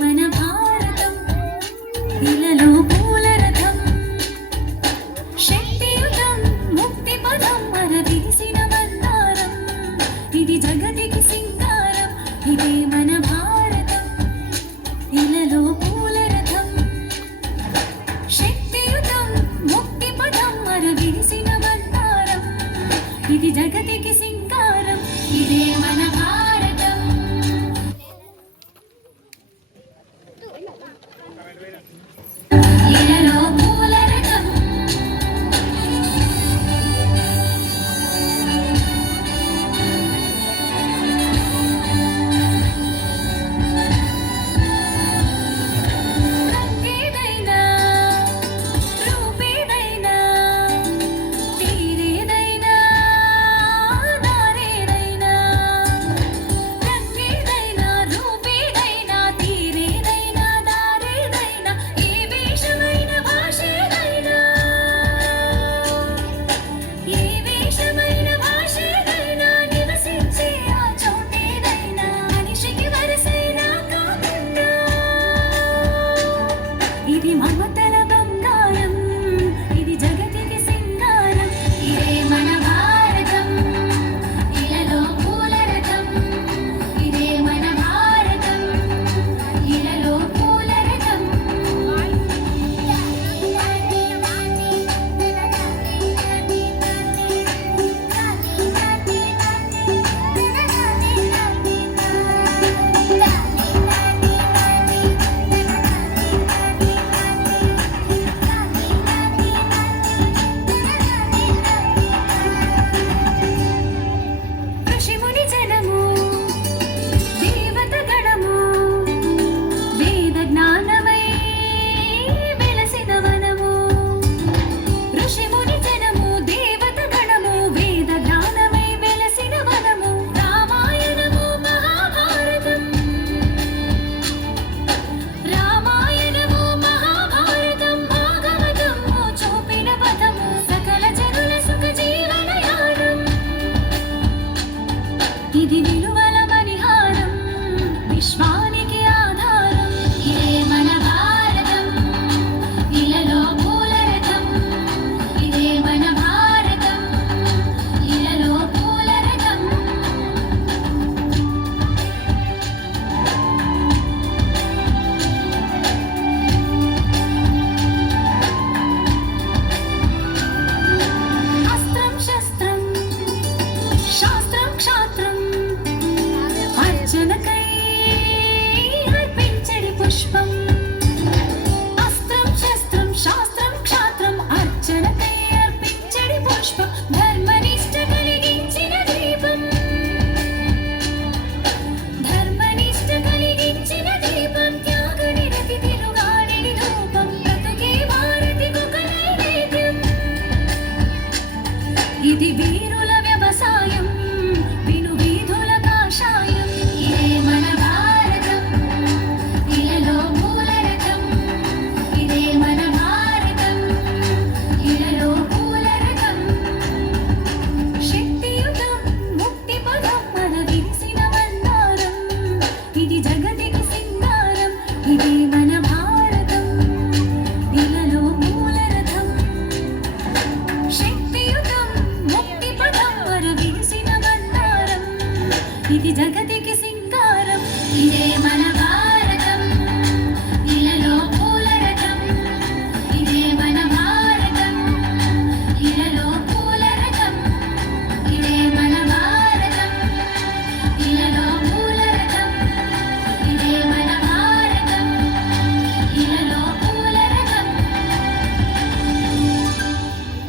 మన భారతం ఇలలో పూల రథం శక్తియుతం ముక్తి పదం అరవీసిన మందారం ఇది జగతికి సింగారం ఇదే మన భారతం ఇలలో పూల రథం శక్తియుతం ముక్తి పదం అరవీసిన మందారం ఇది జగతికి సింగారం ఇదే మన భారతం ఇలలో పూల రథం రంగేదైనా రూపేదైనా తీరేదైనా దారేదైనా రంగేదైనా రూపేదైనా తీరేదైనా దారేదైనా ఏ వేషమైన భాషేదైనా ఏ వేషమైన భాషేదైనా నివసించే ఆ చోటేదైనా మనిషికి వరసైనా కాకుండా ఇది మమతల బంగారం ఇది జగతికి సింగారం ఇదే మన భారతం ఇలలో పూల రథం ఇదే మన భారతం ఇలలో పూల రథం ఋషిముని జనము దేవత గణము వేద జ్ఞానమై వెలసిన వనము ఋషిముని జనము దేవత గణము వేద జ్ఞానమై వెలసిన వనము రామాయణము మహాభారతం రామాయణము మహాభారతం భాగవతము చూపిన పథము సకల జనుల సుఖ జీవనయానం ఇది విలువల పరిహారం విశ్వానికి ఆధారం ఇదే మన భారతం ఇలలో పూల రథం ఇదే మన భారతం ఇలలో పూల రథం అస్త్రం శస్త్రం శాస్త్రం క్షాత్రం అర్చనకై అర్పించడి పుష్పం అస్త్రం శస్త్రం శాస్త్రం క్షాత్రం అర్చనకై అర్పించడి పుష్పం ధర్మనిష్ట కలిగించిన దీపం ధర్మనిష్ట కలిగించిన దీపం త్యాగ నిరతి తిరుగాడిని ధూపం బ్రతుకే భారతికొక నైవేద్యం ఇది వీరుల వ్యవసాయం విను వీధుల కాషాయం ఇదే మన భారతం ఇలలో పూల రథం ఇదే మన భారతం ఇలలో పూల రథం శక్తియుతం ముక్తి పదం అలవించిన మందారం ఇది జగతికి సింగారం ఇదే మన భారతం ఇలలో పూల రథం శక్తియుతం ముక్తి పదం అరవించిన మందారం ఇది జగతి